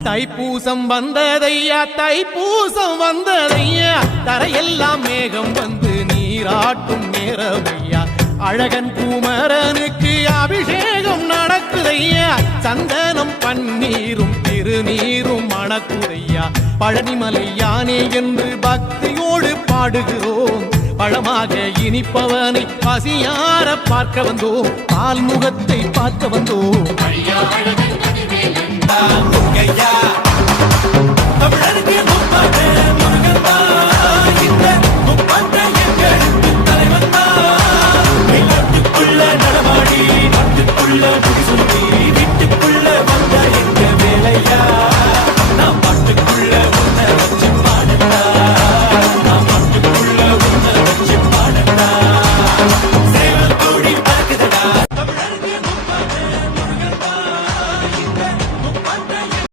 தைப்பூசம் வந்ததையா தைப்பூசம் வந்ததையா தரையெல்லாம் மேகம் வந்து நீராட்டும் நேரமையா அழகன் குமரனுக்கு அபிஷேகம் நடக்குதையா சந்தனம் பன்னீரும் திருநீரும் மணக்குதையா பழனிமலை யானே என்று பக்தியோடு பாடுகிறோம் பழமாக இனிப்பவனை பசியார பார்க்க வந்தோம் பால்முகத்தை பார்க்க வந்தோம் ஐயா